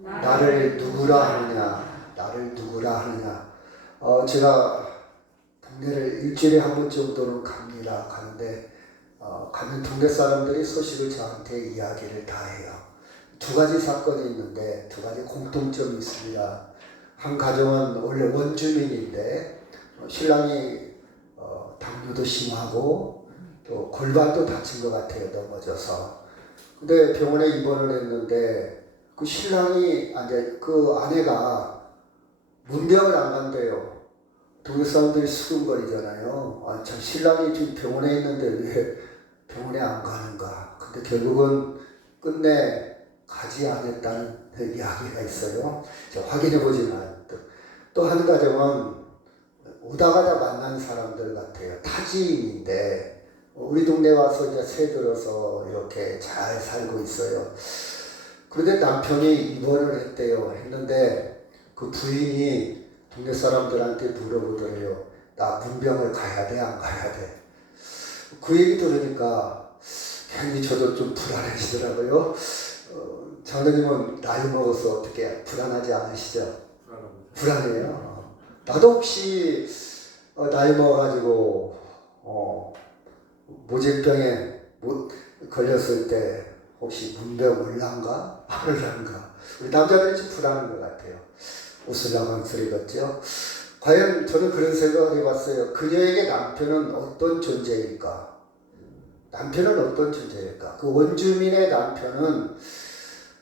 나를 누구라 하느냐, 나를 누구라 하느냐. 제가 동네를 일주일에 한 번 정도는 갑니다. 가는데 가면 동네 사람들이 소식을 저한테 이야기를 다 해요. 두 가지 사건이 있는데 두 가지 공통점이 있습니다. 한 가정은 원래 원주민인데 신랑이 당뇨도 심하고 또 골반도 다친 것 같아요. 넘어져서. 근데 병원에 입원을 했는데 그 신랑이 그 아내가 문병을 안 간대요. 동네 사람들이 수근거리잖아요. 참 신랑이 지금 병원에 있는데 왜 병원에 안 가는가. 근데 결국은 끝내 가지 않았다는 이야기가 있어요. 제가 확인해 보지만 또 한 가정은 오다 가다 만난 사람들 같아요. 타지인인데 우리 동네 와서 이제 새 들어서 이렇게 잘 살고 있어요. 그런데 남편이 입원을 했대요. 했는데 그 부인이 동네 사람들한테 물어보더래요. 나 문병을 가야 돼, 안 가야 돼? 그 얘기 들으니까 괜히 저도 좀 불안해지더라고요. 장로님은 나이 먹어서 어떻게 불안하지 않으시죠? 불안해요. 나도 혹시 나이 먹어가지고 모질병에 걸렸을 때 혹시 문병 올란가? 안 올란가? 우리 남자들이 좀 불안한 것 같아요. 웃으려고 소리 같죠? 과연 저는 그런 생각을 해봤어요. 그녀에게 남편은 어떤 존재일까? 남편은 어떤 존재일까? 그 원주민의 남편은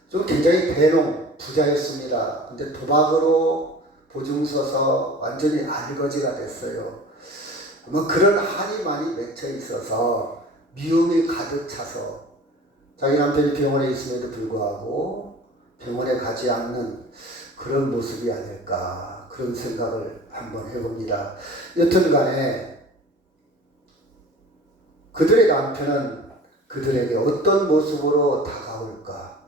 좀 굉장히 대농, 부자였습니다. 근데 도박으로 보증 서서 완전히 알거지가 됐어요. 뭐 그런 한이 많이 맺혀 있어서 미움이 가득 차서 자기 남편이 병원에 있음에도 불구하고 병원에 가지 않는 그런 모습이 아닐까, 그런 생각을 한번 해봅니다. 여튼 간에 그들의 남편은 그들에게 어떤 모습으로 다가올까?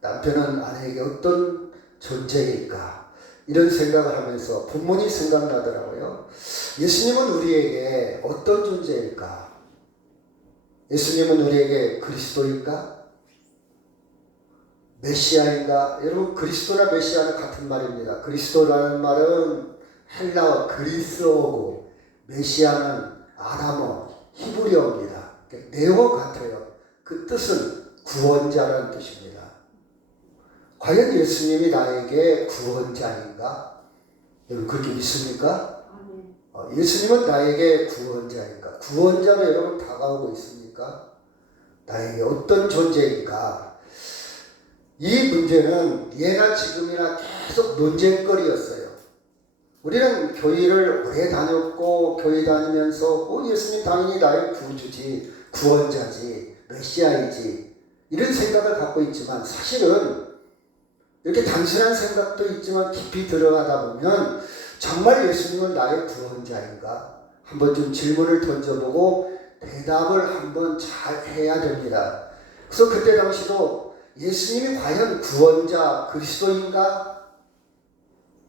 남편은 아내에게 어떤 존재일까? 이런 생각을 하면서 본문이 생각나더라고요. 예수님은 우리에게 어떤 존재일까? 예수님은 우리에게 그리스도일까? 메시아인가? 여러분, 그리스도나 메시아는 같은 말입니다. 그리스도라는 말은 헬라어 그리스어고 메시아는 아람어 히브리어입니다. 내용은 같아요. 그 뜻은 구원자라는 뜻입니다. 과연 예수님이 나에게 구원자인가? 여러분 그렇게 믿습니까? 예수님은 나에게 구원자인가? 구원자로 여러분 다가오고 있습니까? 나에게 어떤 존재인가? 이 문제는 예나 지금이나 계속 논쟁거리였어요. 우리는 교회를 오래 다녔고 교회 다니면서 예수님 당연히 나의 구주지, 구원자지, 메시아이지 이런 생각을 갖고 있지만 사실은 이렇게 단순한 생각도 있지만 깊이 들어가다 보면 정말 예수님은 나의 구원자인가? 한번 좀 질문을 던져보고 대답을 한번 잘 해야 됩니다. 그래서 그때 당시도 예수님이 과연 구원자 그리스도인가?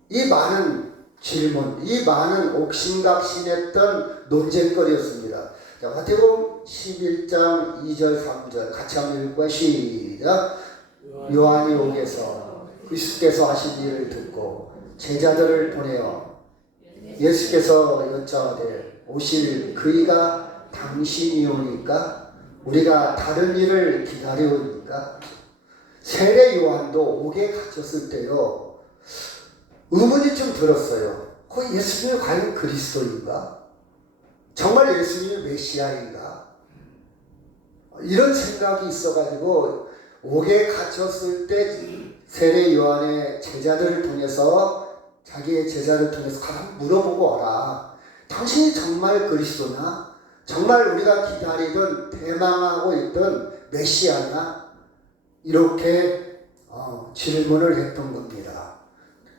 이 많은 질문, 이 많은 옥신각신했던 논쟁거리였습니다. 자, 마태복음 11장 2절 3절 같이 한번 읽고 시작. 요한이 오게서 그리스도께서 하신 일을 듣고 제자들을 보내어 예수께서 여짜오되 오실 그이가 당신이오니까 우리가 다른 일을 기다려오니까. 세례 요한도 오게 갇혔을 때요 의문이 좀 들었어요. 예수님이 과연 그리스도인가? 정말 예수님이 메시아인가? 이런 생각이 있어가지고 옥에 갇혔을 때 세례 요한의 제자들을 통해서 자기의 제자를 통해서 가서 물어보고 와라. 당신이 정말 그리스도나? 정말 우리가 기다리던 대망하고 있던 메시아냐? 이렇게 질문을 했던 겁니다.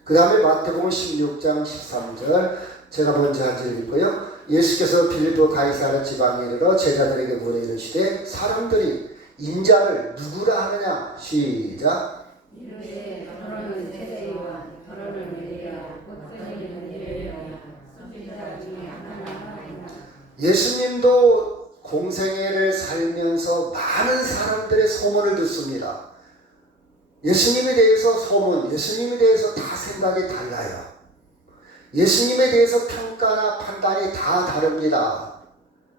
그 다음에 마태복음 16장 13절 제가 먼저 한 절 읽고요. 예수께서 빌립보 가이사랴 지방에 이르러 제자들에게 물어 이르시되 사람들이 인자를 누구라 하느냐? 시작. 이르되 너는 세례 요한, 너는 엘리야, 어떤 이는 선지자 중에 하나라 하리라. 예수님에 대해서 소문, 예수님에 대해서 다 생각이 달라요. 예수님에 대해서 평가나 판단이 다 다릅니다.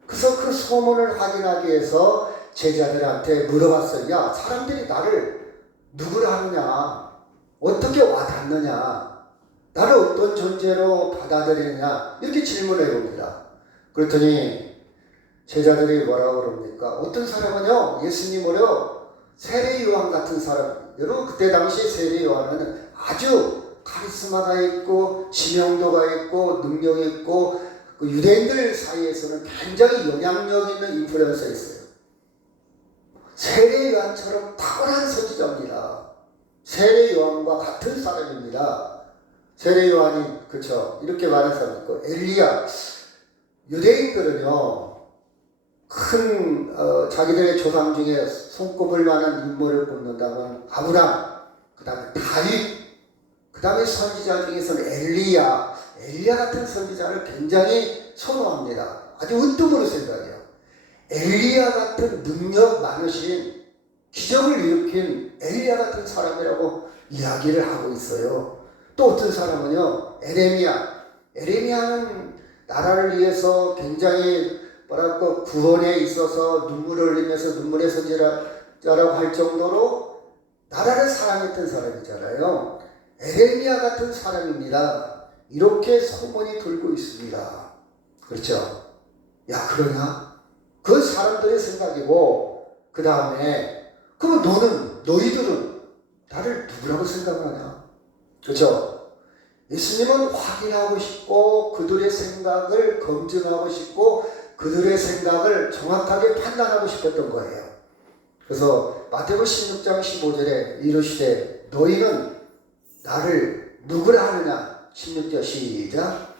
그래서 그 소문을 확인하기 위해서 제자들한테 물어봤어요. 야, 사람들이 나를 누구라 하느냐? 어떻게 와닿느냐? 나를 어떤 존재로 받아들이느냐? 이렇게 질문해 봅니다. 그랬더니 제자들이 뭐라고 그럽니까? 어떤 사람은요, 예수님을요, 세례 요한 같은 사람. 여러분, 그때 당시 세례 요한은 아주 카리스마가 있고 지명도가 있고 능력이 있고 그 유대인들 사이에서는 굉장히 영향력 있는 인플루언서였어요. 세례 요한처럼 탁월한 선지자입니다. 세례 요한과 같은 사람입니다. 세례 요한이 그렇죠. 이렇게 말한 사람 있고 엘리야. 유대인들은요 큰 자기들의 조상 중에 손꼽을 만한 인물을 꼽는다면 아브람, 그 다음에 다윗, 그 다음에 선지자 중에서는 엘리야 같은 선지자를 굉장히 선호합니다. 아주 으뜸으로 생각해요. 엘리야 같은 능력 많으신 기적을 일으킨 엘리야 같은 사람이라고 이야기를 하고 있어요. 또 어떤 사람은요, 에레미야는 나라를 위해서 굉장히 뭐랄까 구원에 있어서 눈물을 흘리면서 눈물의 선지자라고 할 정도로 나라를 사랑했던 사람이잖아요. 에레미야 같은 사람입니다. 이렇게 소문이 돌고 있습니다. 그렇죠? 야, 그러냐? 그 사람들의 생각이고, 그 다음에 그러면 너희들은 나를 누구라고 생각하냐? 그렇죠? 예수님은 확인하고 싶고 그들의 생각을 검증하고 싶고 그들의 생각을 정확하게 판단하고 싶었던 거예요. 그래서 마태복음 16장 15절에 이르시되 너희는 나를 누구라 하느냐? 16절 시작.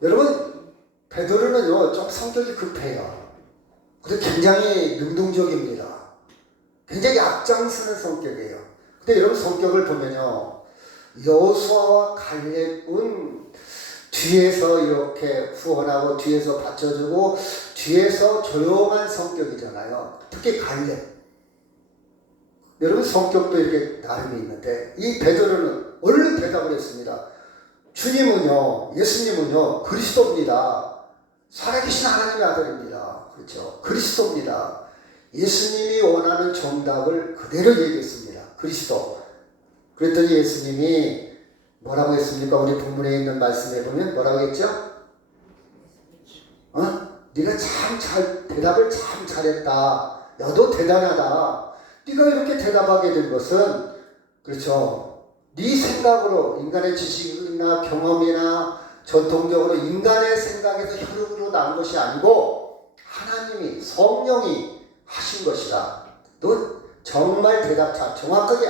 여러분, 베드로는요 좀 성격이 급해요. 근데 굉장히 능동적입니다. 굉장히 앞장서는 성격이에요. 근데 여러분 성격을 보면요, 여호수아와 갈렙은 뒤에서 이렇게 후원하고 뒤에서 받쳐주고 뒤에서 조용한 성격이잖아요. 특히 갈렙. 여러분 성격도 이렇게 나름이 있는데 이 베드로는 얼른 대답을 했습니다. 주님은요, 예수님은요 그리스도입니다. 살아계신 하나님의 아들입니다. 그렇죠? 그리스도입니다. 예수님이 원하는 정답을 그대로 얘기했습니다. 그리스도. 그랬더니 예수님이 뭐라고 했습니까? 우리 본문에 있는 말씀에 보면 뭐라고 했죠? 네가 대답을 참 잘했다. 너도 대단하다. 네가 이렇게 대답하게 된 것은 그렇죠. 네 생각으로 인간의 지식이나 경험이나 전통적으로 인간의 생각에서 흐름으로 나온 것이 아니고 하나님이 성령이 하신 것이다. 너 정말 대답 잘 정확하게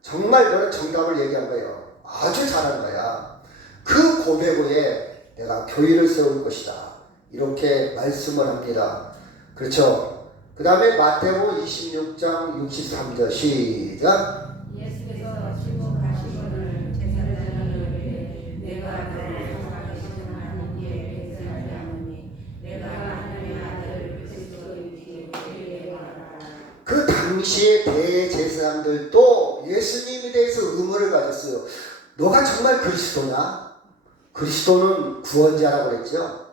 정말 너는 정답을 얘기한 거예요. 아주 잘한 거야. 그 고백 후에 내가 교회를 세울 것이다. 이렇게 말씀을 합니다. 그렇죠. 그 다음에 마태복음 26장 63절 시작. 예수께서 침묵하시고는 제사장을 내가 너를 사랑하시는 하나님께 백성하지 않으니 내가 하나님의 아들 그리스도인지 우리에게 그 당시의 대제사장들도 예수님에 대해서 의문을 가졌어요. 너가 정말 그리스도냐? 그리스도는 구원자라고 그랬죠.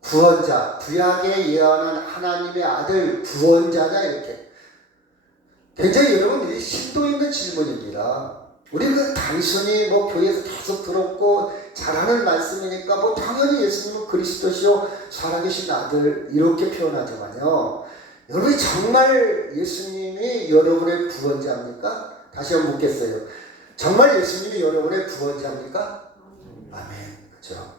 구원자, 구약에 예언한 하나님의 아들 구원자냐 이렇게. 굉장히 여러분 심도 있는 질문입니다. 우리는 단순히 교회에서 계속 들었고 잘하는 말씀이니까 당연히 예수님은 그리스도시요 살아계신 아들 이렇게 표현하지만요. 여러분이 정말 예수님이 여러분의 구원자입니까? 다시 한번 묻겠어요. 정말 예수님이 여러분의 구원자입니까? 아멘. 그렇죠.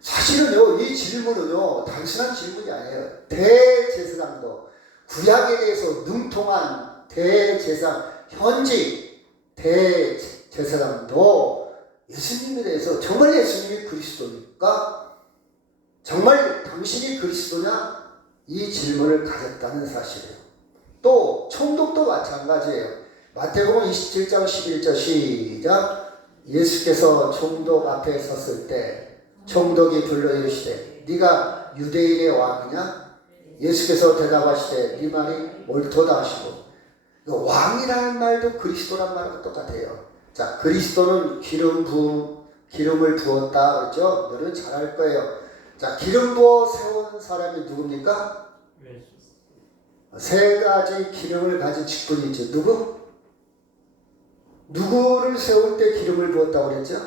사실은요, 이 질문은요, 단순한 질문이 아니에요. 대제사장도, 구약에 대해서 능통한 대제사장, 현직 대제사장도 예수님에 대해서 정말 예수님이 그리스도입니까? 정말 당신이 그리스도냐? 이 질문을 가졌다는 사실이에요. 또, 총독도 마찬가지예요. 마태복음 27장 11절 시작. 예수께서 총독 앞에 섰을 때 총독이 불러 이르시되 네가 유대인의 왕이냐? 예수께서 대답하시되 네 말이 옳도다 하시고, 왕이라는 말도 그리스도란 말하고 똑같아요. 자, 그리스도는 기름을 부었다 그랬죠? 너는 잘 알 거예요. 자, 기름 부어 세운 사람이 누굽니까? 세 가지 기름을 가진 직분이 있죠. 누구를 세울 때 기름을 부었다고 그랬죠?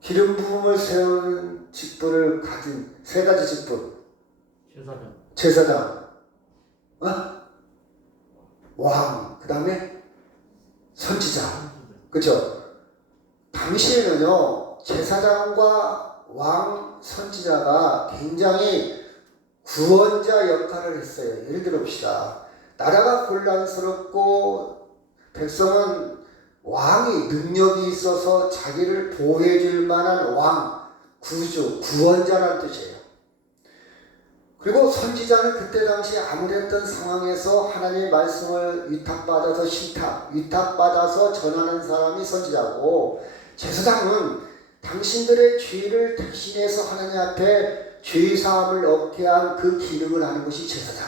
기름 부음을 세운 직분을 가진 세 가지 직분. 제사장. 왕. 그 다음에 선지자. 그렇죠? 당시에는요, 제사장과 왕, 선지자가 굉장히 구원자 역할을 했어요. 예를 들어 봅시다. 나라가 곤란스럽고 백성은 왕이 능력이 있어서 자기를 보호해 줄 만한 왕, 구주, 구원자라는 뜻이에요. 그리고 선지자는 그때 당시 아무랬던 상황에서 하나님의 말씀을 위탁받아서 전하는 사람이 선지자고, 제사장은 당신들의 죄를 대신해서 하나님 앞에 죄사함을 얻게 한 그 기능을 하는 것이 제사장.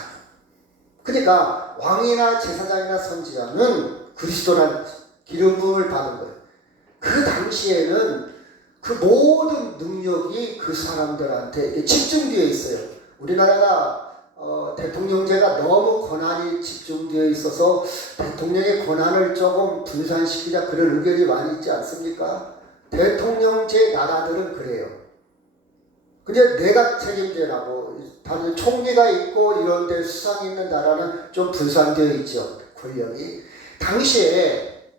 그러니까 왕이나 제사장이나 선지자는 그리스도란 기름 부음을 받은 거예요. 그 당시에는 그 모든 능력이 그 사람들한테 집중되어 있어요. 우리나라가 대통령제가 너무 권한이 집중되어 있어서 대통령의 권한을 조금 분산시키자 그런 의견이 많이 있지 않습니까? 대통령제 나라들은 그래요. 근데 내각 책임제라고 다른 총리가 있고 이런 데 수상이 있는 나라는 좀 분산되어 있죠. 권력이. 당시에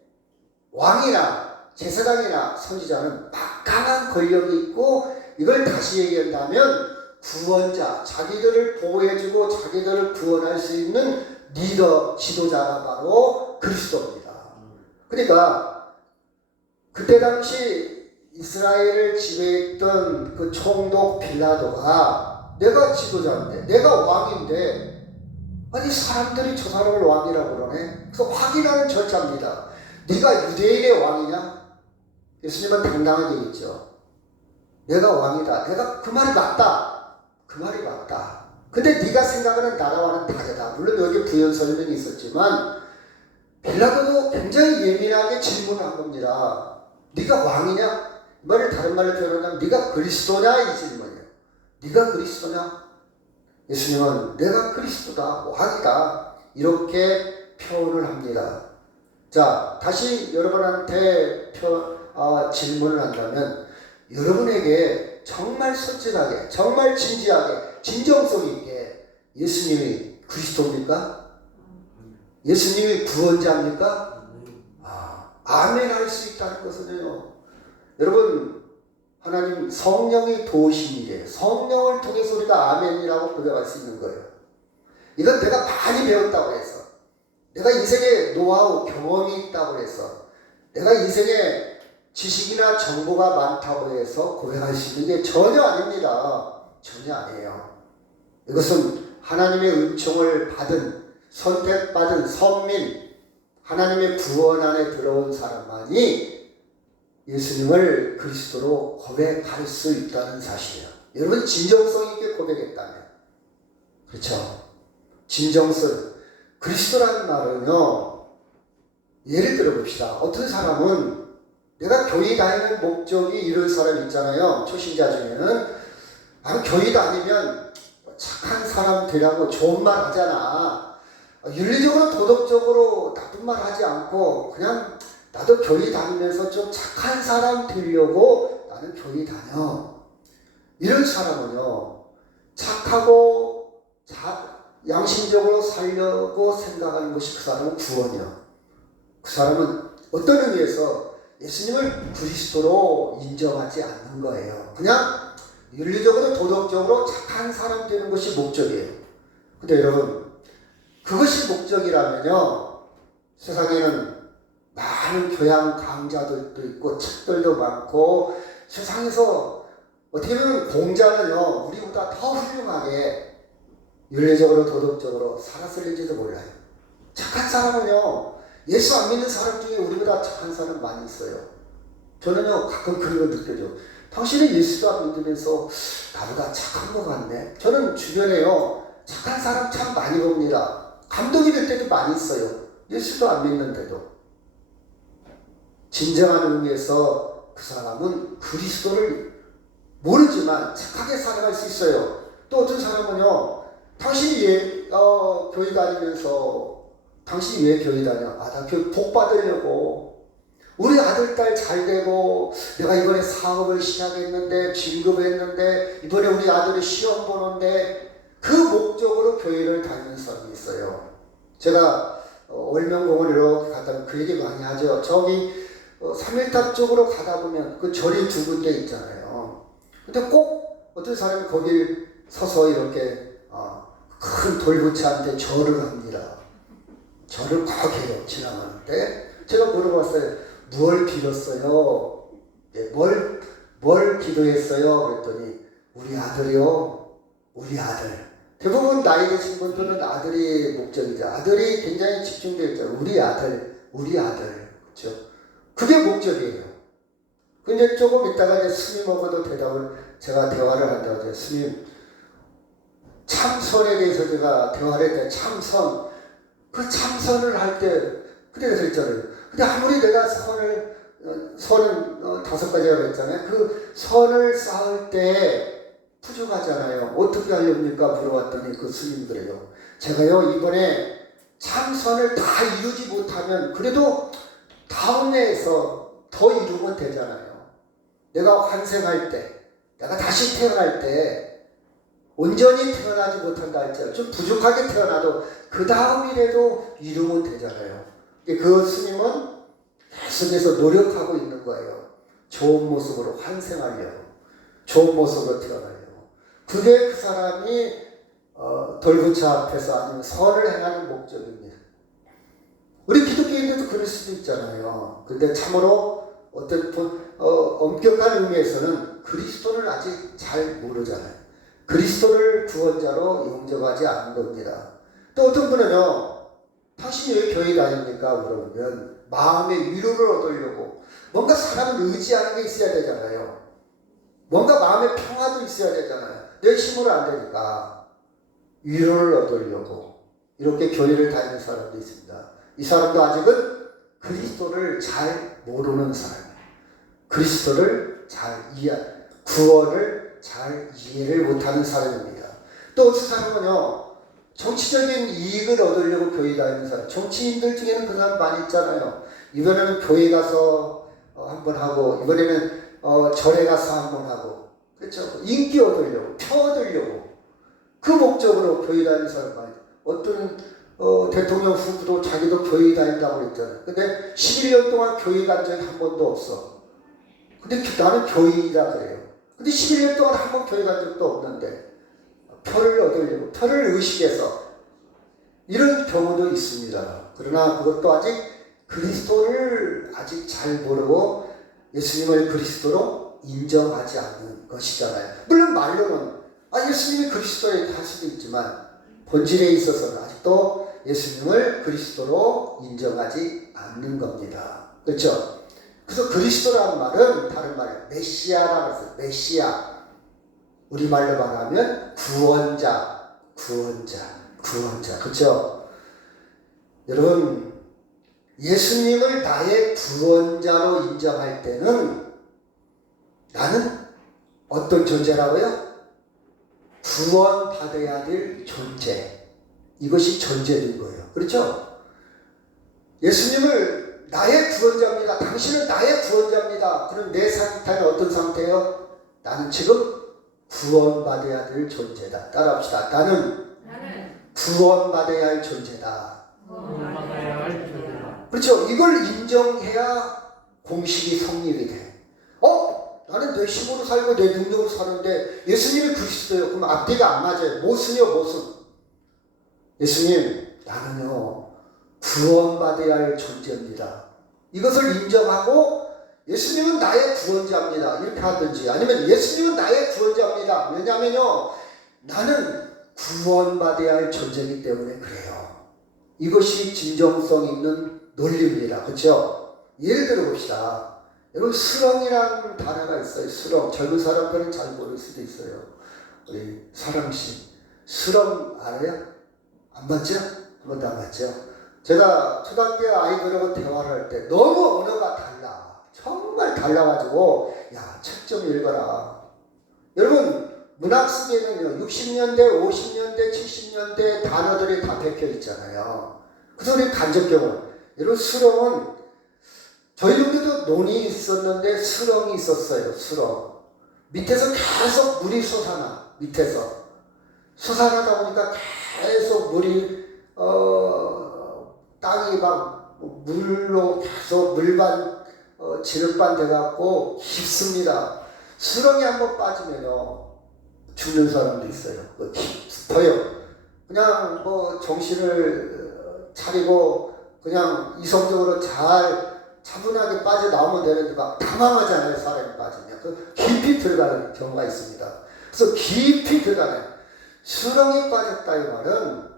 왕이나 제사장이나 선지자는 막강한 권력이 있고, 이걸 다시 얘기한다면 구원자, 자기들을 보호해주고 자기들을 구원할 수 있는 리더, 지도자가 바로 그리스도입니다. 그러니까 그때 당시 이스라엘을 지배했던 그 총독 빌라도가 내가 지도자인데, 내가 왕인데, 아니 사람들이 저 사람을 왕이라고 그러네. 그래서 확인하는 절차입니다. 네가 유대인의 왕이냐? 예수님은 당당하게 얘기했죠. 내가 왕이다. 내가 그 말이 맞다. 그 말이 맞다. 근데 네가 생각하는 나라와는 다르다. 물론 여기 부연 설명이 있었지만 빌라도도 굉장히 예민하게 질문을 한 겁니다. 네가 왕이냐? 이 말을 다른 말로 표현하면 네가 그리스도냐? 이 질문이에요. 네가 그리스도냐? 예수님은 내가 그리스도다, 왕이다, 이렇게 표현을 합니다. 자, 다시 여러분한테 질문을 한다면, 여러분에게 정말 솔직하게, 정말 진지하게, 진정성 있게 예수님이 그리스도입니까? 예수님이 구원자입니까? 아멘 할 수 있다는 것은요, 여러분, 하나님 성령이 도우심이래. 성령을 통해서 우리가 아멘이라고 고백할 수 있는 거예요. 이건 내가 많이 배웠다고 해서, 내가 인생에 노하우, 경험이 있다고 해서, 내가 인생에 지식이나 정보가 많다고 해서 고백할 수 있는 게 전혀 아닙니다. 전혀 아니에요. 이것은 하나님의 은총을 받은, 선택받은 선민, 하나님의 구원 안에 들어온 사람만이 예수님을 그리스도로 고백할 수 있다는 사실이에요. 여러분, 진정성 있게 고백했다면, 그렇죠? 진정성. 그리스도라는 말은요, 예를 들어 봅시다. 어떤 사람은 내가 교회 다니는 목적이 이런 사람 있잖아요. 초신자 중에는 나는 교회 다니면 착한 사람 되라고 좋은 말 하잖아. 윤리적으로 도덕적으로 나쁜 말 하지 않고 그냥 나도 교회 다니면서 좀 착한 사람 되려고 나는 교회 다녀. 이런 사람은요, 착하고 양심적으로 살려고 생각하는 것이 그 사람은 구원이야. 그 사람은 어떤 의미에서 예수님을 그리스도로 인정하지 않는 거예요. 그냥 윤리적으로 도덕적으로 착한 사람 되는 것이 목적이에요. 근데 여러분, 그것이 목적이라면요, 세상에는 많은 교양 강좌들도 있고 책들도 많고, 세상에서 어떻게 보면 공자는요, 우리보다 더 훌륭하게 윤리적으로 도덕적으로 살았을지도 몰라요. 착한 사람은요, 예수 안 믿는 사람 중에 우리보다 착한 사람 많이 있어요. 저는요, 가끔 그런 걸 느껴져. 당신은 예수도 안 믿으면서 나보다 착한 것 같네. 저는 주변에요, 착한 사람 참 많이 봅니다. 감동이 될 때도 많이 있어요. 예수도 안 믿는데도. 진정한 의미에서 그 사람은 그리스도를 모르지만 착하게 살아갈 수 있어요. 또 어떤 사람은요, 당신이 교회 다니면서 당신이 왜 교회 다녀? 나 교회 복 받으려고. 우리 아들, 딸 잘 되고, 내가 이번에 사업을 시작했는데, 진급했는데, 이번에 우리 아들이 시험 보는데, 그 목적으로 교회를 다니는 사람이 있어요. 제가 월명공원 이렇게 가다 그 얘기 많이 하죠. 저기 3일탑 쪽으로 가다 보면 그 절이 두 군데 있잖아요. 근데 꼭 어떤 사람이 거기 서서 이렇게 큰 돌부처한테 절을 합니다. 절을 꼭 해요. 지나가는데 제가 물어봤어요. 뭘 빌었어요? 네, 뭘 기도했어요? 그랬더니 우리 아들이요. 우리 아들. 대부분 나이 드신 분들은 아들이 목적이죠. 아들이 굉장히 집중되어 있죠. 우리 아들. 그렇죠? 그게 목적이에요. 근데 조금 있다가 이제 스님하고도 제가 대화를 한다고 해요. 스님, 참선에 대해서 제가 대화를 했는데 참선. 그 참선을 할 때, 그래서 했잖아요. 근데 아무리 내가 선은 5가지라고 했잖아요. 그 선을 쌓을 때 부족하잖아요. 어떻게 하렵니까? 물어봤더니 그 스님들이요. 제가요, 이번에 참선을 다 이루지 못하면 그래도 다음해에서 더 이루면 되잖아요. 내가 환생할 때, 내가 다시 태어날 때 온전히 태어나지 못한다 할지라도 좀 부족하게 태어나도 그 다음이라도 이루면 되잖아요. 그 스님은 계속해서 노력하고 있는 거예요. 좋은 모습으로 환생하려고, 좋은 모습으로 태어나려고. 그게 그 사람이 돌부처 앞에서 아니면 선을 행하는 목적입니다. 우리 기독교인들도 그럴 수도 있잖아요. 근데 참으로 어떤 엄격한 의미에서는 그리스도를 아직 잘 모르잖아요. 그리스도를 구원자로 영접하지 않는 겁니다. 또 어떤 분은요, 당신이 왜 교회 다닙니까? 물어보면 마음의 위로를 얻으려고. 뭔가 사람을 의지하는 게 있어야 되잖아요. 뭔가 마음의 평화도 있어야 되잖아요. 내 힘으로 안 되니까 위로를 얻으려고 이렇게 교회를 다니는 사람도 있습니다. 이 사람도 아직은 그리스도를 잘 모르는 사람이에요. 그리스도를 잘 구원을 잘 이해를 못하는 사람입니다. 또 어떤 사람은요, 정치적인 이익을 얻으려고 교회 다니는 사람. 정치인들 중에는 그 사람 많이 있잖아요. 이번에는 교회 가서 한번 하고, 이번에는 절에 가서 한번 하고, 그렇죠? 인기 얻으려고, 표 얻으려고, 그 목적으로 교회 다니는 사람 많이. 어떤 대통령 후보도 자기도 교회 다닌다고 그랬잖아요. 근데 11년 동안 교회 간 적이 한 번도 없어. 근데 나는 교인이라 그래요. 근데 11년 동안 한 번 교회 간 적도 없는데 표를 얻으려고, 표를 의식해서 이런 경우도 있습니다. 그러나 그것도 아직 그리스도를 아직 잘 모르고 예수님을 그리스도로 인정하지 않는 것이잖아요. 물론 말로는 예수님이 그리스도에 할 수도 있지만 본질에 있어서는 아직도 예수님을 그리스도로 인정하지 않는 겁니다. 그렇죠? 그래서 그리스도라는 말은 다른 말이에요. 메시아라고 해서 메시아. 우리말로 말하면 구원자. 그렇죠? 여러분, 예수님을 나의 구원자로 인정할 때는 나는 어떤 존재라고요? 구원받아야 될 존재. 이것이 전제된 거예요. 그렇죠? 예수님을 나의 구원자입니다. 당신은 나의 구원자입니다. 그럼 내 상태는 어떤 상태예요? 나는 지금 구원받아야 될 존재다. 따라합시다. 나는 구원받아야 할 존재다. 그렇죠? 이걸 인정해야 공식이 성립이 돼. 나는 내 힘으로 살고 내 능력으로 사는데 예수님이 그리스도예요. 그럼 앞뒤가 안 맞아요. 모순이요, 모순. 예수님, 나는요, 구원받아야 할 존재입니다. 이것을 인정하고 예수님은 나의 구원자입니다. 이렇게 하든지, 아니면 예수님은 나의 구원자입니다. 왜냐하면요, 나는 구원받아야 할 존재이기 때문에 그래요. 이것이 진정성 있는 논리입니다. 그렇죠? 예를 들어 봅시다. 여러분 수렁이라는 단어가 있어요. 수렁. 젊은 사람들은 잘 모를 수도 있어요. 우리 사랑씨 수렁 알아요? 안 맞죠? 한 번도 안 맞죠? 제가 초등학교 아이들하고 대화를 할 때 너무 언어가 달라. 정말 달라가지고 야, 책 좀 읽어라. 여러분 문학 속에는요 60년대, 50년대, 70년대 단어들이 다 베껴 있잖아요. 그래서 우리 간접 경험. 여러분 수렁은 저희 동네도 논이 있었는데 수렁이 있었어요. 수렁. 밑에서 계속 물이 솟아나. 밑에서 솟아나다 보니까 계속 물이 땅이 막 물로 계속 물반 지름반 돼갖고 깊습니다. 수렁에 한번 빠지면요 죽는 사람도 있어요. 깊어요. 그냥 뭐 정신을 차리고 그냥 이성적으로 잘 차분하게 빠져나오면 되는데 막 당황하잖아요. 사람이 빠지면 그 깊이 들어가는 경우가 있습니다. 그래서 깊이 들어가는 수렁에 빠졌다 이 말은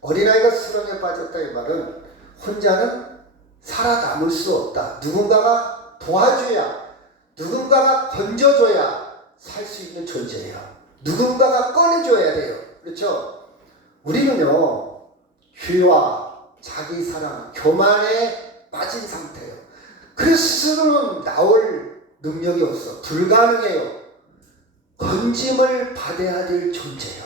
어린아이가 수렁에 빠졌다 이 말은 혼자는 살아남을 수 없다. 누군가가 도와줘야 누군가가 건져줘야 살 수 있는 존재예요. 누군가가 꺼내줘야 돼요. 그렇죠? 우리는요 죄와 자기 사랑, 교만에 빠진 상태예요. 그 스스로는 나올 능력이 없어. 불가능해요. 건짐을 받아야 될 존재예요.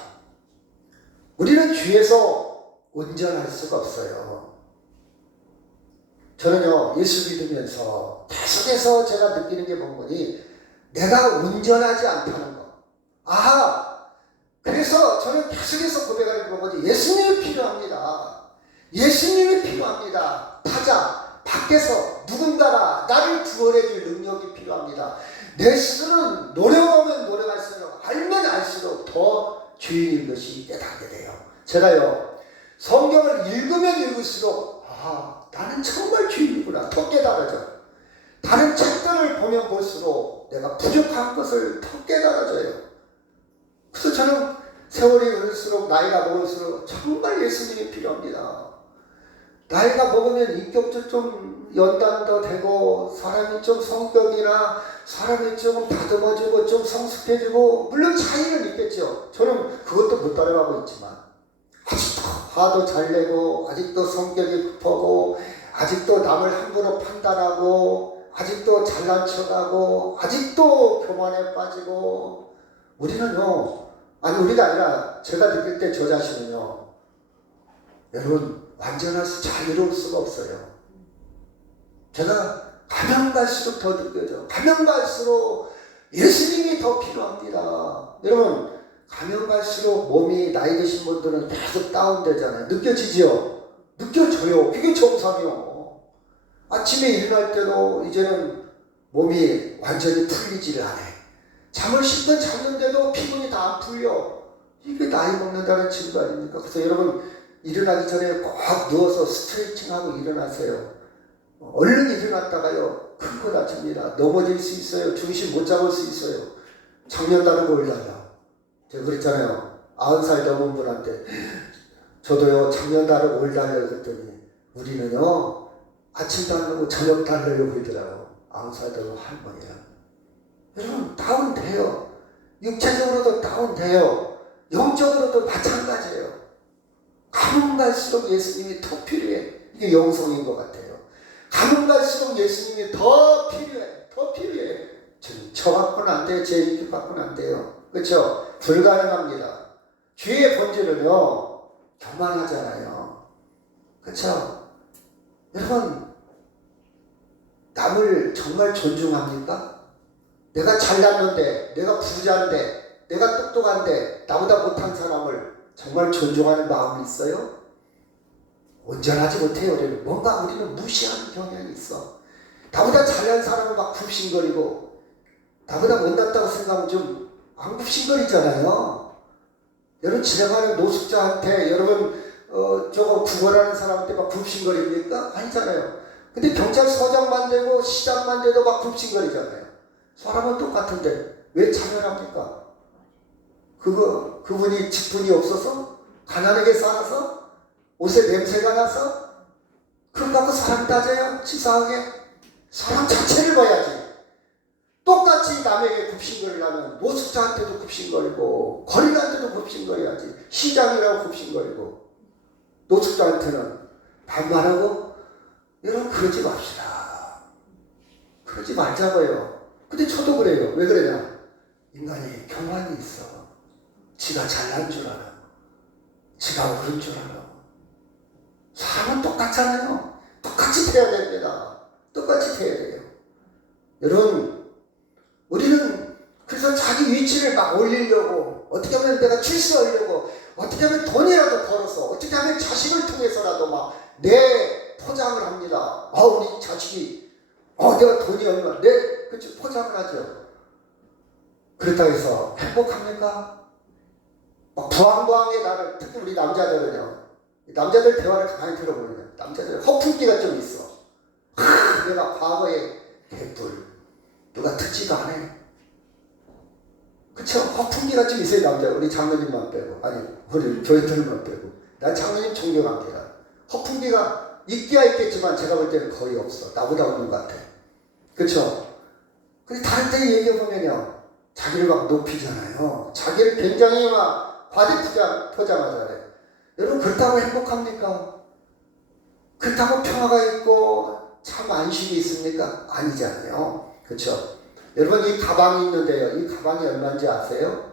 우리는 죄에서 온전할 수가 없어요. 저는요 예수 믿으면서 계속해서 제가 느끼는 게 뭔가니 내가 온전하지 않다는 거. 아하! 그래서 저는 계속해서 고백하는 게 뭔가니 예수님이 필요합니다. 예수님이 필요합니다. 타자 밖에서 누군가가 나를 구원해 줄 능력이 필요합니다. 내 스스로는 노력하면 노력할수록 알면 알수록 더 주인인 것이 깨닫게 돼요. 제가요 성경을 읽으면 읽을수록 나는 정말 주인이구나 더 깨달아져. 다른 책들을 보면 볼수록 내가 부족한 것을 더 깨달아져요. 그래서 저는 세월이 흐를수록 나이가 먹을수록 정말 예수님이 필요합니다. 나이가 먹으면 인격도 좀 연단도 되고 사람이 좀 성격이나 사람이 좀 다듬어지고 좀 성숙해지고 물론 차이는 있겠죠. 저는 그것도 못 따라가고 있지만 아직도 화도 잘 내고 아직도 성격이 급하고 아직도 남을 함부로 판단하고 아직도 잘난 척하고 아직도 교만에 빠지고 우리는요 우리가 아니라 제가 느낄 때 저 자신은요 여러분 완전할 수 잘 이룰 수가 없어요. 제가 가면 갈수록 더 느껴져. 가면 갈수록 예수님이 더 필요합니다. 여러분 가면 갈수록 몸이 나이 드신 분들은 계속 다운되잖아요. 느껴지지요? 느껴져요. 그게 정상이요. 아침에 일어날 때도 이제는 몸이 완전히 풀리지를 않아요. 잠을 10분 잤는데도 피곤이 다 안 풀려. 이게 나이 먹는다는 증거 아닙니까? 그래서 여러분 일어나기 전에 꼭 누워서 스트레칭하고 일어나세요. 얼른 일어났다가요 큰 거 다칩니다. 넘어질 수 있어요. 중심 못 잡을 수 있어요. 작년 다르고 올라요. 제가 그랬잖아요. 90살 넘은 분한테 저도요 작년 다르고 올 달려요 그랬더니 우리는요 아침 달려고 저녁 달려고 그러더라고요. 90살 넘은 할머니랑. 여러분 다운돼요. 육체적으로도 다운돼요. 영적으로도 마찬가지예요. 가면 갈수록 예수님이 더 필요해. 이게 영성인 것 같아요. 가면 갈수록 예수님이 더 필요해. 더 필요해. 저 갖고는 안 돼요. 제 인기 갖고는 안 돼요. 그렇죠? 불가능합니다. 죄의 본질은요 교만하잖아요. 그렇죠? 여러분 남을 정말 존중합니까? 내가 잘났는데 내가 부자인데 내가 똑똑한데 나보다 못한 사람을 정말 존중하는 마음이 있어요? 온전하지 못해요. 우리는. 뭔가 우리는 무시하는 경향이 있어. 나보다 잘난 사람은 막 굽신거리고 나보다 못났다고 생각하면 좀 안 굽신거리잖아요. 여러분 지나가는 노숙자한테 여러분 저거 구걸하는 사람한테 막 굽신거립니까? 아니잖아요. 근데 경찰서장만 되고 시장만 돼도 막 굽신거리잖아요. 사람은 똑같은데 왜 차별합니까? 그분이 직분이 없어서? 가난하게 살아서? 옷에 냄새가 나서? 그걸 갖고 사람 따져요? 치사하게? 사람 자체를 봐야지. 똑같이 남에게 굽신거리를 하면 노숙자한테도 굽신거리고 거리한테도 굽신거려야지. 시장이라고 굽신거리고 노숙자한테는 반말하고. 여러분 그러지 맙시다. 그러지 말자고요. 근데 저도 그래요. 왜 그러냐? 인간이 교만이 있어. 지가 잘난 줄 알아. 지가 옳은 줄 알아. 사람은 똑같잖아요. 똑같이 돼야 됩니다. 똑같이 돼야 돼요. 여러분, 우리는 그래서 자기 위치를 막 올리려고, 어떻게 하면 내가 출세하려고, 어떻게 하면 돈이라도 벌어서, 어떻게 하면 자식을 통해서라도 막 내 포장을 합니다. 우리 자식이, 내가 돈이 얼마, 그치, 포장을 하죠. 그렇다고 해서 행복합니까? 막 부황부황의 나를, 특히 우리 남자들은요, 남자들 대화를 가만히 들어보면 남자들 허풍기가 좀 있어. 내가 과거에 개뿔 누가 듣지도 않아요. 그쵸? 허풍기가 좀 있어요. 남자 우리 장로님만 빼고, 아니 우리 교회들만 빼고. 난 장로님 존경합니다. 허풍기가 있기야 있겠지만 제가 볼 때는 거의 없어. 나보다 없는 것 같아. 그쵸? 근데 다른 때 얘기해보면요, 자기를 막 높이잖아요. 자기를 굉장히 막 포장하잖아요. 여러분 그렇다고 행복합니까? 그렇다고 평화가 있고 참 안식이 있습니까? 아니잖아요. 그렇죠? 여러분 이 가방이 있는데요. 이 가방이 얼마인지 아세요?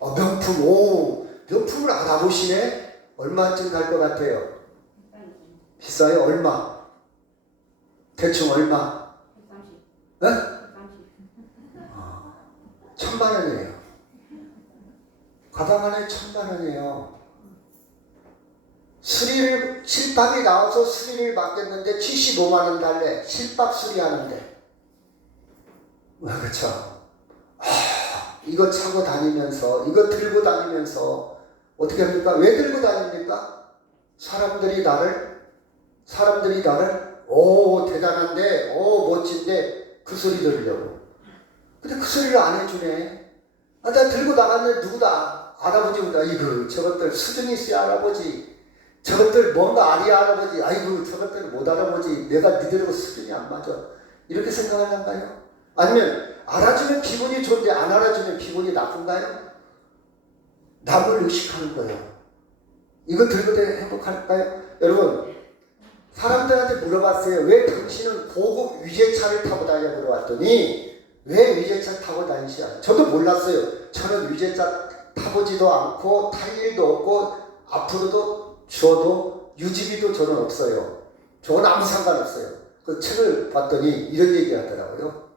명품. 오, 명품을 알아보시네? 얼마쯤 갈 것 같아요? 비싸요? 얼마? 대충 얼마? 130. 네? 1,000,000원이에요. 가방 안에 1,000,000원이에요. 실밥이 나와서 수리를 맡겼는데 75만원 달래. 실밥 수리하는데. 그렇죠. 이거 차고 다니면서, 이거 들고 다니면서 어떻게 합니까? 왜 들고 다닙니까? 사람들이 나를 오 대단한데, 오 멋진데 그 소리 들으려고. 근데 그 소리를 안 해주네. 나 들고 나갔는데 누구다? 할아버지보다. 이거 저것들 수준이 있어야 할아버지. 저것들 뭔가 아리야 할아버지. 아이고 저것들 못 알아보지. 내가 니들하고 수준이 안 맞아. 이렇게 생각하는가요? 아니면 알아주면 기분이 좋은데 안 알아주면 기분이 나쁜가요? 남을 의식하는 거예요. 이거 들고 행복할까요? 여러분 사람들한테 물어봤어요. 왜 당신은 고급 위제차를 타고 다녀 물어봤더니 왜 위제차 타고 다니시냐? 저도 몰랐어요. 저는 위제차 타보지도 않고 탈 일도 없고 앞으로도 주어도 유지비도 저는 없어요. 저는 아무 상관없어요. 그 책을 봤더니 이런 얘기 하더라고요.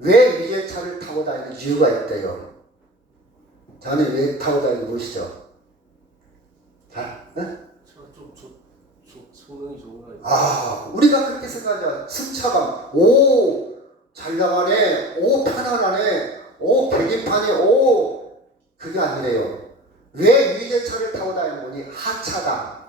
왜 위제차를 타고 다니는 이유가 있대요. 자네 왜 타고 다니는 것이죠? 자, 네? 성능이 좋은 거 우리가 그렇게 생각하죠. 승차감, 오, 잘 나가네, 오, 편안하네, 오, 계기판이, 오, 그게 아니래요. 왜 위제차를 타고 다니는 거니? 하차감.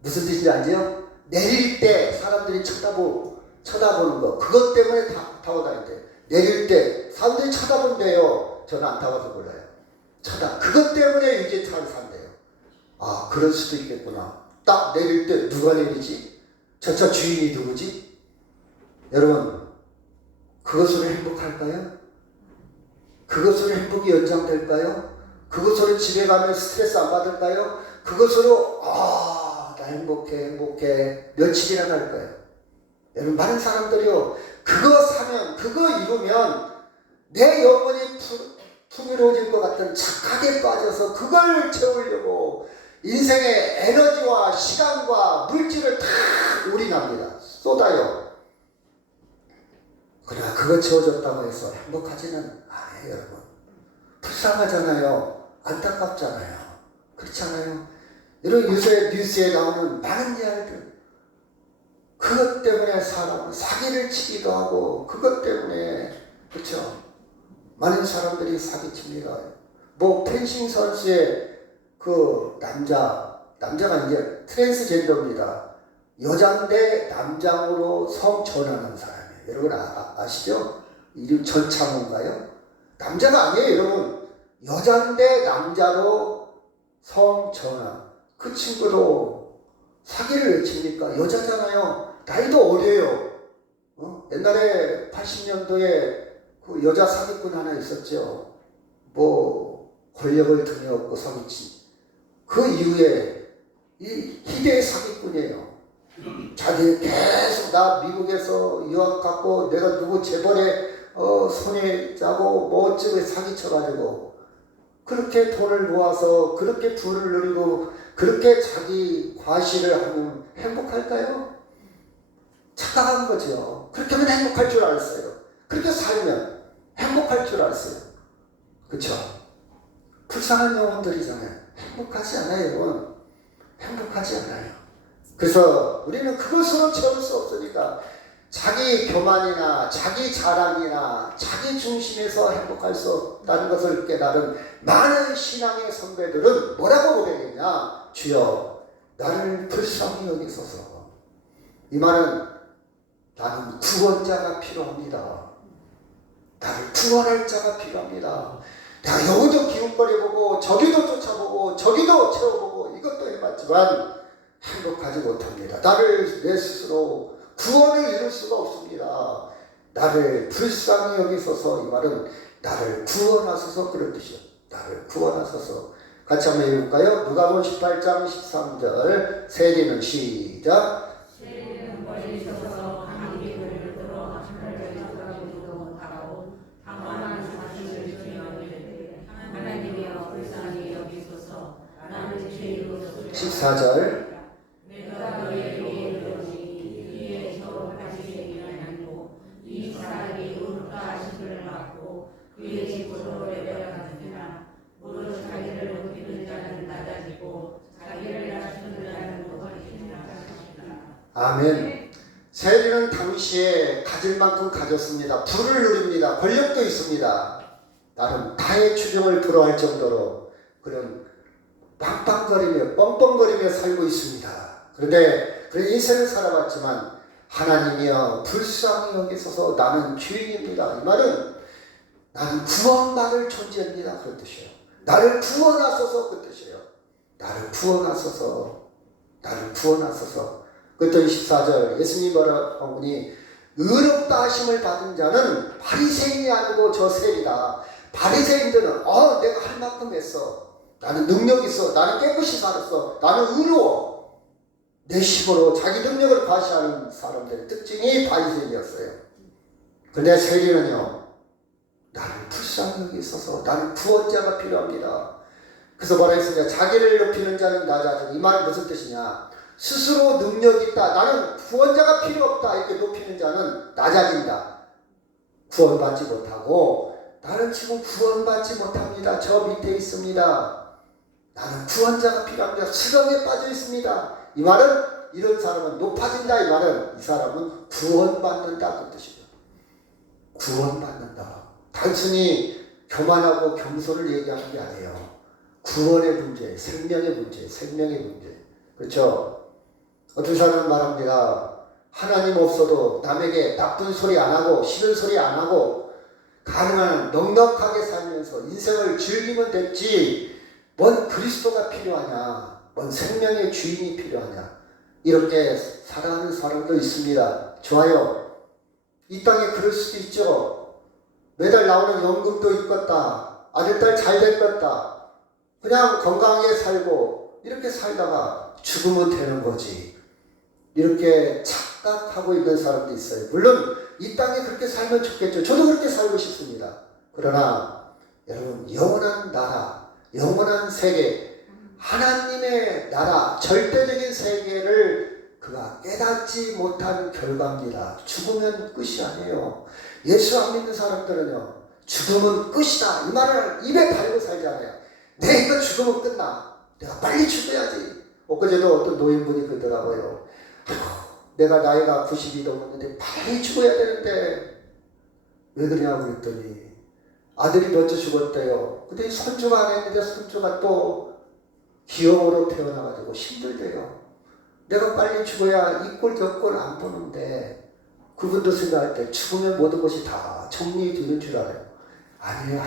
무슨 뜻인지 알지요? 내릴 때 사람들이 쳐다보는 거. 그것 때문에 타고 다닌대요. 내릴 때 사람들이 쳐다본대요. 저는 안 타봐서 몰라요. 그것 때문에 위제차를 산대요. 그럴 수도 있겠구나. 딱 내릴 때 누가 내리지? 저 차 주인이 누구지? 여러분, 그것으로 행복할까요? 그것으로 행복이 연장될까요? 그것으로 집에 가면 스트레스 안 받을까요? 그것으로 나 행복해 며칠이나 갈 거예요. 여러분 많은 사람들이요 그거 사면 그거 이루면 내 영혼이 풍요로워질 것 같은 착하게 빠져서 그걸 채우려고 인생의 에너지와 시간과 물질을 다 올인합니다. 쏟아요. 그러나 그거 채워졌다고 해서 행복하지는 않아요. 여러분 불쌍하잖아요. 안타깝잖아요. 그렇잖아요. 여러분 요새 뉴스에 나오는 많은 이야기들 그것 때문에 사람은 사기를 치기도 하고 그것 때문에 그렇죠. 많은 사람들이 사기칩니다. 펜싱 선수의 그 남자가 이제 트랜스젠더입니다. 여자인데 남장으로 성 전환한 사람이에요. 여러분 아시죠? 이름 전창호인가요? 남자가 아니에요. 여러분 여자인데 남자로 성 전환. 그 친구도 사기를 왜 칩니까? 여자잖아요. 나이도 어려요. 옛날에 80년도에 그 여자 사기꾼 하나 있었죠. 뭐 권력을 등에 업고 사기친. 그 이후에 이 희대의 사기꾼이에요. 자기 계속 나 미국에서 유학 갔고 내가 누구 재벌의 손에 짜고 뭐 어쩌고 사기쳐가지고 그렇게 돈을 모아서 그렇게 부를 누리고 그렇게 자기 과시를 하면 행복할까요? 착각한 거죠. 그렇게 하면 행복할 줄 알았어요. 그렇게 살면 행복할 줄 알았어요. 그렇죠? 불쌍한 영혼들이잖아요. 행복하지 않아요. 여러분. 행복하지 않아요. 그래서 우리는 그것으로 채울 수 없으니까 자기 교만이나 자기 자랑이나 자기 중심에서 행복할 수 없다는 것을 깨달은 많은 신앙의 선배들은 뭐라고 고백했냐? 주여 나를 불쌍히 여기소서. 이 말은 나는 구원자가 필요합니다. 나를 구원할 자가 필요합니다. 내가 여기도 기웃거려보고 저기도 쫓아보고 저기도 채워보고 이것도 해봤지만 행복하지 못합니다. 나를 내 스스로 구원을 이룰 수가 없습니다. 나를 불쌍히 여기소서. 이 말은 나를 구원하소서 그런 뜻이요. 나를 구원하소서. 같이 한번 읽을까요? 누가복음 18장 13절 세리는 시작. 세리는 멀리 서서 강길을 들어 하늘을 쳐다보기도 하고 방황한 자신을 주여 이르되 하나님이여 불쌍히 여기소서. 나는 죄인으로서 14절 내가 너에게 이르노니 이에 서로 가지시기 아니고 이 사람이 울까 싶을 받고 그의 집으로 내려가느니라. 무릇 자기를 높이는 자는 낮아지고 자기를 낮추는 자는 높아지리라 하시니라. 아멘. 세리는 당시에 가질 만큼 가졌습니다. 부를 누립니다. 권력도 있습니다. 나름 다의 추종을 불허할 정도로 그런 빵빵거리며 뻥뻥거리며 살고 있습니다. 그런데 그런 인생을 살아봤지만 하나님이여 불쌍히 여기소서. 나는 죄인입니다. 이 말은 나는 구원받을 존재입니다. 그런 뜻이에요. 나를 구원하소서 그 뜻이에요. 나를 구원하소서. 나를 구원하소서. 그랬더니 14절 예수님이 뭐라고 하니 의롭다 하심을 받은 자는 바리새인이 아니고 저 세리다. 바리새인들은 내가 할 만큼 했어. 나는 능력 있어. 나는 깨끗이 살았어. 나는 의로워. 내 힘으로 자기 능력을 과시하는 사람들의 특징이 바리새인이었어요. 그런데 세리는요. 나를 불쌍히 여기 있어서 나는 구원자가 필요합니다. 그래서 뭐라 했습니까? 자기를 높이는 자는 낮아지고. 이 말은 무슨 뜻이냐? 스스로 능력 있다. 나는 구원자가 필요 없다. 이렇게 높이는 자는 낮아진다. 구원받지 못하고 나는 지금 구원받지 못합니다. 저 밑에 있습니다. 나는 구원자가 필요합니다. 수렁에 빠져 있습니다. 이 말은 이런 사람은 높아진다. 이 말은 이 사람은 구원받는다 그 뜻이죠. 구원받는다. 단순히 교만하고 겸손을 얘기하는 게 아니에요. 구원의 문제, 생명의 문제, 생명의 문제. 그렇죠? 어떤 사람은 말합니다. 하나님 없어도 남에게 나쁜 소리 안 하고 싫은 소리 안 하고 가능한 넉넉하게 살면서 인생을 즐기면 됐지 뭔 그리스도가 필요하냐, 뭔 생명의 주인이 필요하냐, 이렇게 살아가는 사람도 있습니다. 좋아요. 이 땅에 그럴 수도 있죠. 매달 나오는 연금도 있겠다. 아들딸 잘 됐겠다. 그냥 건강하게 살고 이렇게 살다가 죽으면 되는 거지. 이렇게 착각하고 있는 사람도 있어요. 물론 이 땅에 그렇게 살면 좋겠죠. 저도 그렇게 살고 싶습니다. 그러나 여러분 영원한 나라, 영원한 세계, 하나님의 나라, 절대적인 세계를 그가 깨닫지 못한 결과입니다. 죽으면 끝이 아니에요. 예수 안 믿는 사람들은요, 죽으면 끝이다 이 말을 입에 달고 살잖아요. 내가 죽으면 끝나. 내가 빨리 죽어야지. 엊그제도 어떤 노인분이 그러더라고요. 내가 나이가 90이 넘었는데 빨리 죽어야 되는데 왜 그러냐고 그랬더니 아들이 먼저 죽었대요. 근데 손주가 안 했는데 손주가 또 기형으로 태어나가지고 힘들대요. 내가 빨리 죽어야 이 꼴 저 꼴 안 보는데 그분도 생각할 때 죽으면 모든 것이 다 정리되는 줄 알아요. 아니에요.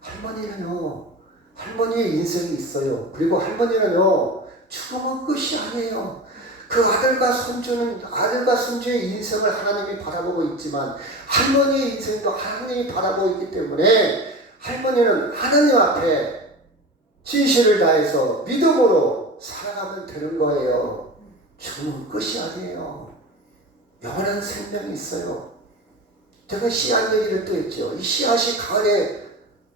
할머니는요, 할머니의 인생이 있어요. 그리고 할머니는요, 죽으면 끝이 아니에요. 그 아들과 손주의 인생을 하나님이 바라보고 있지만 할머니의 인생도 하나님이 바라보고 있기 때문에 할머니는 하나님 앞에 진실을 다해서 믿음으로 살아가면 되는 거예요. 죽은 끝이 아니에요. 영원한 생명이 있어요. 제가 씨앗 얘기를 또 했죠. 이 씨앗이 가을에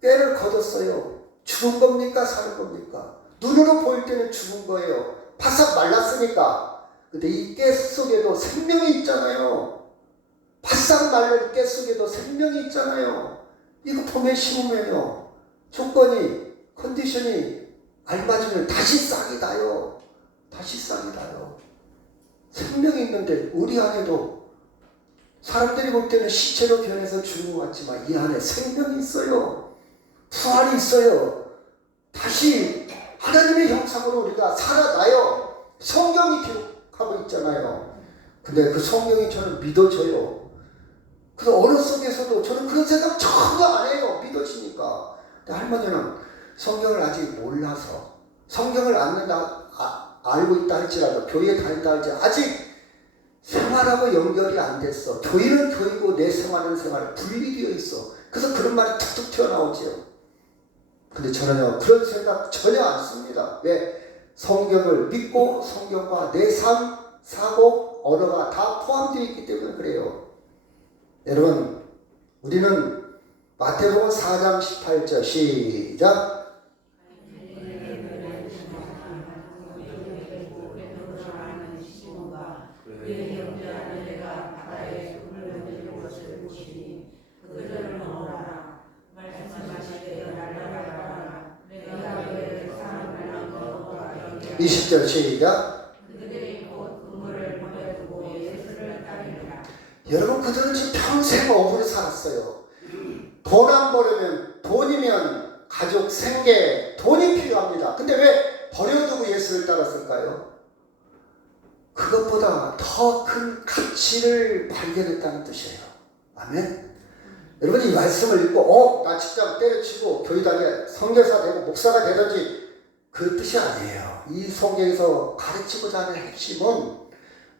뼈를 걷었어요. 죽은 겁니까? 사는 겁니까? 눈으로 보일 때는 죽은 거예요. 바싹 말랐으니까. 근데 이 깨 속에도 생명이 있잖아요. 바싹 말린 깨 속에도 생명이 있잖아요. 이거 봄에 심으면요. 컨디션이 알맞으면 다시 싹이 나요. 다시 싹이 나요. 생명이 있는데 우리 안에도 사람들이 볼 때는 시체로 변해서 죽은 것 같지만 이 안에 생명이 있어요. 부활이 있어요. 다시 하나님의 형상으로 우리가 살아나요. 성경이 기록하고 있잖아요. 근데 그 성경이 저는 믿어져요. 그래서 어느 속에서도 저는 그런 생각 전혀 안 해요. 믿어지니까. 근데 할머니는 성경을 아직 몰라서 성경을 알고 있다 할지라도 교회에 다닌다 할지라도 아직 생활하고 연결이 안 됐어. 교회는 교회고 내 생활은 생활 분리되어 있어. 그래서 그런 말이 툭툭 튀어나오죠. 근데 저는요 그런 생각 전혀 안 씁니다. 왜? 성경을 믿고 성경과 내 삶, 사고, 언어가 다 포함되어 있기 때문에 그래요. 여러분 우리는 마태복음 4장 18절 시작. 이 20절 시작. 여러분 그들은 지금 평생 억울히 살았어요. 돈 안 벌으면 돈이면 가족 생계 돈이 필요합니다. 근데 왜 버려두고 예수를 따랐을까요? 그것보다 더 큰 가치를 발견했다는 뜻이에요. 아멘. 여러분이 이 말씀을 읽고 나 직장 때려치고 교회 다녀 선교사 되고 목사가 되든지 그 뜻이 아니에요. 이 성경에서 가르치고자 하는 핵심은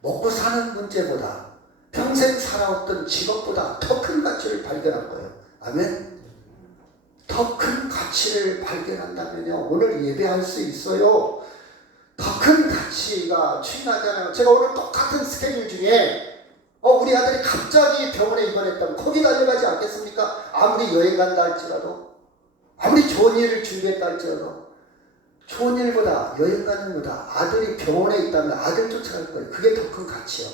먹고 사는 문제보다 평생 살아왔던 직업보다 더 큰 가치를 발견한 거예요. 아멘. 더 큰 가치를 발견한다면요 오늘 예배할 수 있어요. 더 큰 가치가 추인하잖아요. 제가 오늘 똑같은 스케줄 중에 우리 아들이 갑자기 병원에 입원했다면 거기 달려가지 않겠습니까? 아무리 여행 간다 할지라도 아무리 좋은 일을 준비했다 할지라도 좋은 일보다 여행 가는 것보다 아들이 병원에 있다면 아들 쫓아갈 거예요. 그게 더 큰 가치요.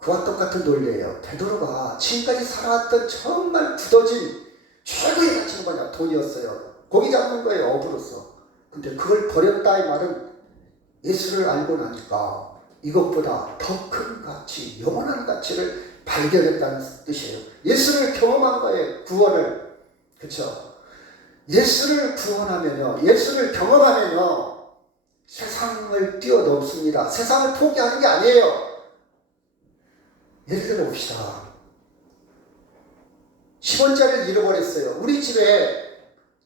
그와 똑같은 논리예요. 베드로가 지금까지 살아왔던 정말 굳어진 최고의 가치는 뭐냐? 돈이었어요. 고기 잡는 거예요. 어부로서. 근데 그걸 버렸다 이 말은 예수를 알고 나니까 이것보다 더 큰 가치, 영원한 가치를 발견했다는 뜻이에요. 예수를 경험한 거예요. 구원을. 그렇죠? 예수를 구원하면요. 예수를 경험하면요. 세상을 뛰어넘습니다. 세상을 포기하는 게 아니에요. 예를 들어 봅시다. 10원짜리를 잃어버렸어요. 우리 집에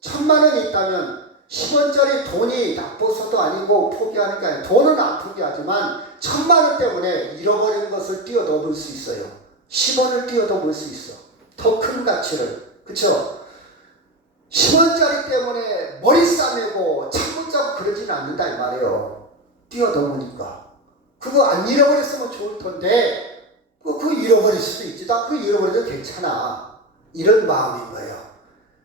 1000만 원이 있다면 10원짜리 돈이 나빠서도 아니고 포기하는 게 아니에요. 돈은 안 포기하지만 1000만 원 때문에 잃어버린 것을 뛰어넘을 수 있어요. 10원을 뛰어넘을 수 있어. 더 큰 가치를. 그렇죠? 10원짜리 때문에 머리 싸매고 창문 잡고 그러지는 않는다 이 말이에요. 뛰어넘으니까. 그거 안 잃어버렸으면 좋을 텐데 그거 잃어버릴 수도 있지. 나 그거 잃어버려도 괜찮아. 이런 마음인 거예요.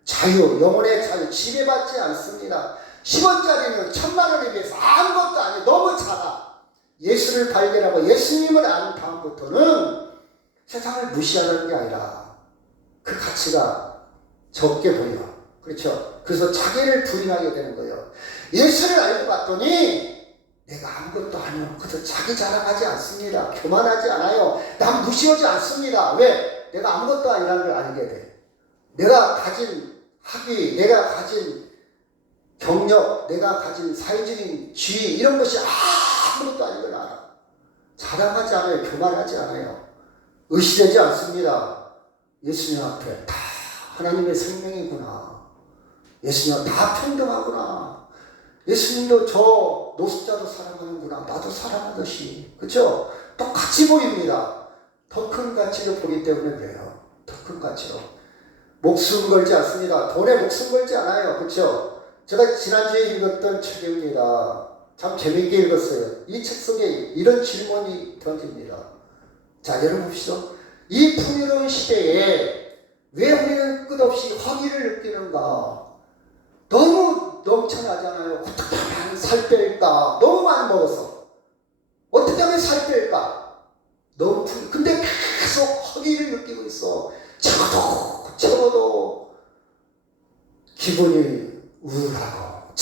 자유, 영혼의 자유, 지배받지 않습니다. 10원짜리는 1000만 원에 비해서 아무것도 아니에요. 너무 작아. 예수를 발견하고 예수님을 아는 다음부터는 세상을 무시하는 게 아니라 그 가치가 적게 보여. 그렇죠? 그래서 자기를 부인하게 되는 거예요. 예수를 알고 봤더니 내가 아무것도 아니요. 그래서 자기 자랑하지 않습니다. 교만하지 않아요. 남 무시하지 않습니다. 왜? 내가 아무것도 아니라는 걸 알게 돼. 내가 가진 학위, 내가 가진 경력, 내가 가진 사회적인 지위 이런 것이 아무것도 아닌 걸 알아. 자랑하지 않아요. 교만하지 않아요. 의시되지 않습니다. 예수님 앞에 다 하나님의 생명이구나. 예수님 다 평등하구나. 예수님도 저 노숙자도 사랑하는구나, 나도 사랑하듯이, 그렇죠? 똑같이 보입니다. 더 큰 가치로 보기 때문에 그래요. 더 큰 가치로. 목숨 걸지 않습니다. 돈에 목숨 걸지 않아요. 그렇죠? 제가 지난주에 읽었던 책입니다. 참 재미있게 읽었어요. 이 책 속에 이런 질문이 던집니다. 자, 열어봅시다. 이 풍요로운 시대에 왜 우리는 끝없이 허기를 느끼는가? 너무 넘쳐나잖아요. 어떻게 하면 살 뺄까? 너무 많이 먹어서. 어떻게 하면 살 뺄까? 너무 근데 계속 허기를 느끼고 있어. 채워도 기분이 우울하고,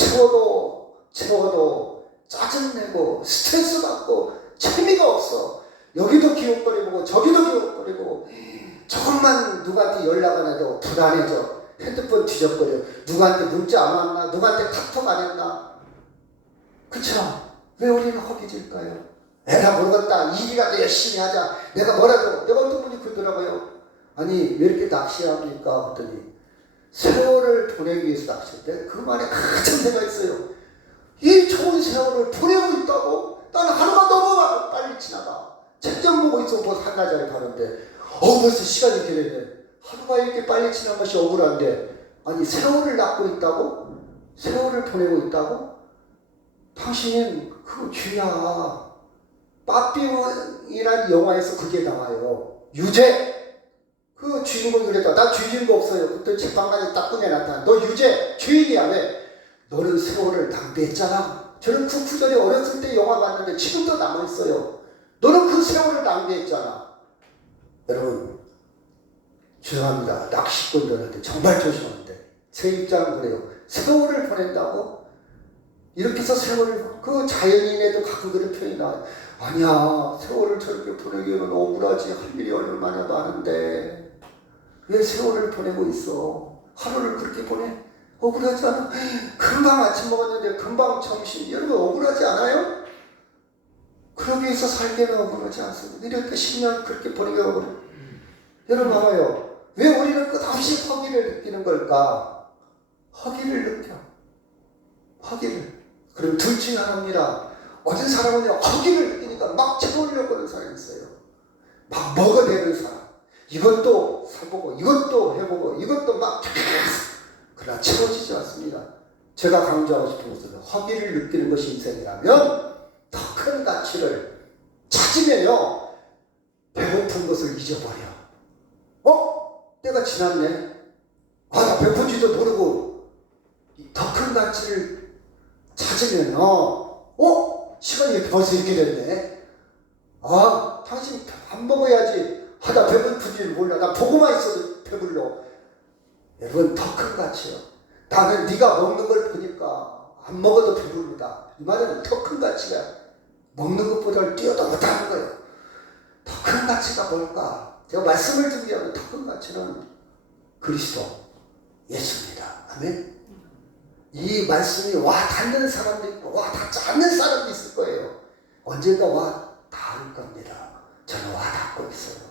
채워도 짜증내고, 스트레스 받고, 재미가 없어. 여기도 기웃거리고, 저기도 기웃거리고, 조금만 누구한테 연락 안 해도 불안해져. 핸드폰 뒤적거려. 누구한테 문자 안 왔나? 누구한테 카톡 안 했나? 그쵸? 왜 우리는 허기질까요? 에라 모르겠다. 일이라도 열심히 하자. 내가 어떤 분이 그러더라고요. 아니 왜 이렇게 낚시합니까? 그랬더니 세월을 보내기 위해서 낚시했대. 그 말에 큰 생각이 있어요. 이 좋은 세월을 보내고 있다고? 나는 하루가 너무 빨리 지나가. 책 좀 보고 있어. 벌써 한나절에 가는데 벌써 시간이 이렇게 됐네. 하루가 이렇게 빨리 지난 것이 억울한데, 아니 세월을 낳고 있다고? 세월을 보내고 있다고? 당신은 그거 쥐야. 빠삐이라는 영화에서 그게 나와요. 유죄. 그 주인공이 그랬다. 나 죄진 거 없어요. 그때 재판관이 딱 꺼내놨다. 너 유죄. 죄인이야. 왜? 너는 세월을 낭비했잖아. 저는 그 구절이 어렸을 때 영화 봤는데 지금도 남아있어요. 너는 그 세월을 낭비했잖아. 여러분 죄송합니다. 낚시꾼들한테 정말 조심하는데 제 입장은 그래요. 세월을 보낸다고? 이렇게 해서 세월을, 그 자연인에도 가끔 그런 표현이 나와요. 아니야, 세월을 저렇게 보내기에는 억울하지. 할 일이 얼마나 많은데 왜 세월을 보내고 있어? 하루를 그렇게 보내? 억울하지 않아? 금방 아침 먹었는데 금방 점심. 여러분 억울하지 않아요? 그러기 위해서 살기는 억울하지 않습니다. 이렇게 10년 그렇게 보내기 억울해. 여러분 봐봐요. 왜 우리는 끝없이 허기를 느끼는 걸까? 허기를 느껴. 허기를. 그럼 둘 중에 하나입니다. 어떤 사람은 허기를 느끼니까 막 채우려고 하는 사람이 있어요. 막 먹어대는 사람. 이것도 사보고 이것도 해보고 이것도 막 그러나 채워지지 않습니다. 제가 강조하고 싶은 것은 허기를 느끼는 것이 인생이라면 더 큰 가치를 찾으면요 배고픈 것을 잊어버려. 때가 지났네. 나 배고픈지도 모르고 더 큰 가치를 찾으면요 시간이 벌써 이렇게 됐네. 당신 밥 먹어야지. 나 배고픈지 몰라. 나 보고만 있어도 배불러. 여러분 더 큰 가치요. 나는 네가 먹는 걸 보니까 안 먹어도 배부르다. 이 말은 더 큰 가치가 먹는 것보다 뛰어도 못하는 거예요. 더 큰 가치가 뭘까? 제가 말씀을 준비하면 더 큰 가치는 그리스도 예수입니다. 아멘. 이 말씀이 와 닿는 사람도 있고 와 닿지 않는 사람도 있을 거예요. 언젠가 와 닿을 겁니다. 저는 와 닿고 있어요.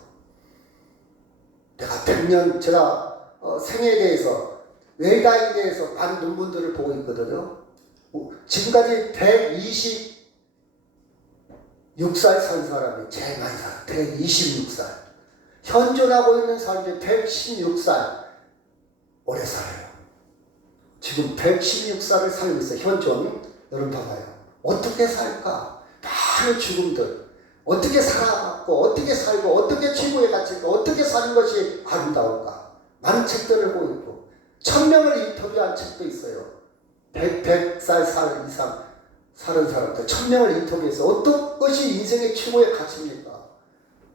내가 100년 제가 생애에 대해서 외다에 대해서 많은 논문들을 보고 있거든요. 지금까지 126살 산 사람이 제일 많이 살아요. 126살. 현존하고 있는 사람들이 116살 오래 살아요. 지금 116살을 살고 있어요. 현존. 여러분 봐봐요. 어떻게 살까? 많은 죽음들. 어떻게 살아갔고 어떻게 살고 어떻게 최고에 갇힐까? 어떻게 사는 것이 아름다울까? 많은 책들을 보고 있고 1000명을 인터뷰한 책도 있어요. 100살 이상 사는 사람들 1000명을 인터뷰해서 어떤 것이 인생의 최고의 가치입니까?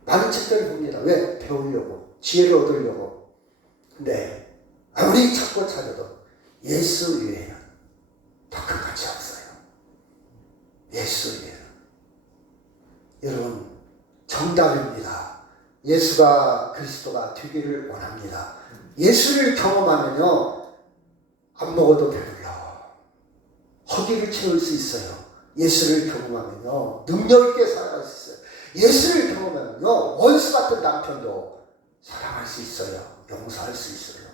많은 책들을 봅니다. 왜? 배우려고, 지혜를 얻으려고. 근데 아무리 찾고 찾아도 예수 외에는 더 큰 가치 없어요. 예수 외에는. 여러분 정답입니다. 예수가 그리스도가 되기를 원합니다. 예수를 경험하면요 안 먹어도 배불러. 허기를 채울 수 있어요. 예수를 경험하면요 능력 있게 살아갈 수 있어요. 예수를 경험하면요 원수 같은 남편도 사랑할 수 있어요. 용서할 수 있어요.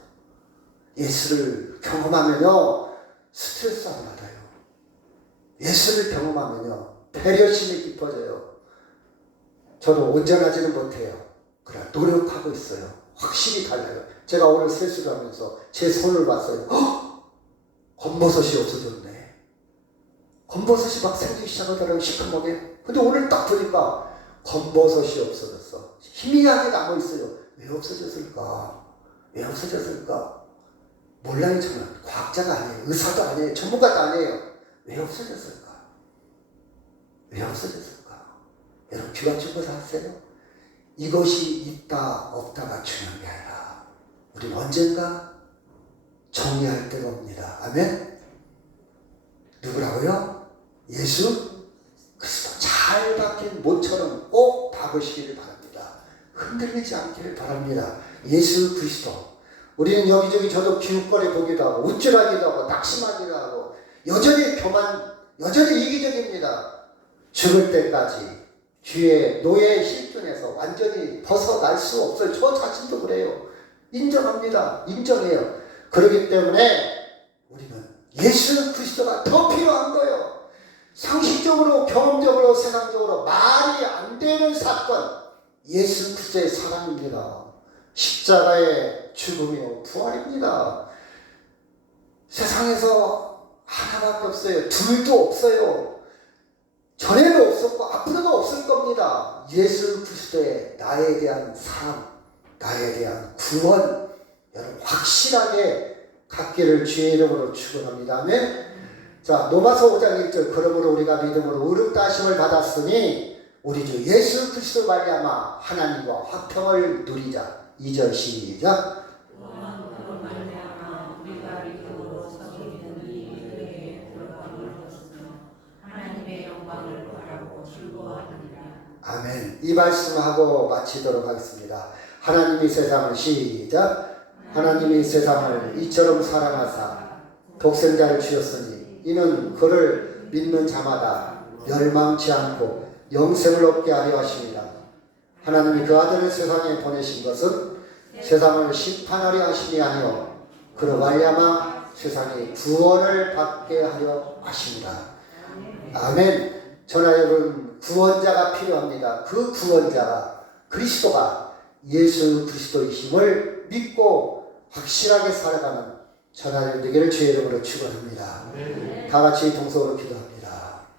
예수를 경험하면요 스트레스 안 받아요. 예수를 경험하면요, 배려심이 깊어져요. 저도 온전하지는 못해요. 그러나 노력하고 있어요. 확실히 달라요. 제가 오늘 세수를 하면서 제 손을 봤어요. 검버섯이 없어졌네. 검버섯이 막 생기기 시작하더라고요. 시커멓게. 근데 오늘 딱 보니까 검버섯이 없어졌어. 희미하게 남아있어요. 왜 없어졌을까? 왜 없어졌을까? 몰라요. 저는 과학자가 아니에요. 의사도 아니에요. 전문가도 아니에요. 왜 없어졌을까? 왜 없어졌을까? 여러분 귀가 준 것을 아세요? 이것이 있다 없다가 중요한 게 아니라 우리는 언젠가 정리할 때가 옵니다. 아멘? 누구라고요? 예수 그리스도. 잘 박힌 못처럼 꼭 박으시기를 바랍니다. 흔들리지 않기를 바랍니다. 예수 그리스도. 우리는 여기저기 저도 기웃거리 보기도 하고 우쭐하기도 하고 낙심하기도 하고 여전히 교만, 여전히 이기적입니다. 죽을 때까지 주의 노예 실존에서 완전히 벗어날 수 없어요. 저 자신도 그래요. 인정합니다. 인정해요. 그렇기 때문에 우리는 예수 그리스도가 더 필요한 거예요. 상식적으로, 경험적으로, 세상적으로 말이 안 되는 사건, 예수 그리스도의 사랑입니다. 십자가의 죽음이요 부활입니다. 세상에서 하나밖에 없어요. 둘도 없어요. 전에도 없었고 앞으로도 없을 겁니다. 예수 그리스도의 나에 대한 사랑, 나에 대한 구원, 여러분 확실하게 갖기를 주의 이름으로 축원합니다. 아멘. 자, 로마서 5장 1절. 그러므로 우리가 믿음으로 의롭다하심을 받았으니 우리 주 예수 그리스도 말미암아 하나님과 화평을 누리자. 2절 시작. 아멘. 이 말씀하고 마치도록 하겠습니다. 하나님이 세상을 시작. 하나님이 세상을 이처럼 사랑하사 독생자를 주셨으니 이는 그를 믿는 자마다 멸망치 않고 영생을 얻게 하려 하십니다. 하나님이 그 아들을 세상에 보내신 것은 세상을 심판하려 하심이 아니요 그로 말미암아 세상이 구원을 받게 하려 하십니다. 아멘. 저나 여러분 구원자가 필요합니다. 그 구원자가 그리스도가 예수 그리스도이심을 믿고 확실하게 살아가는 저나 여러분 되기를 주의 이름으로 축원합니다. 다 같이 동서로 기도합니다.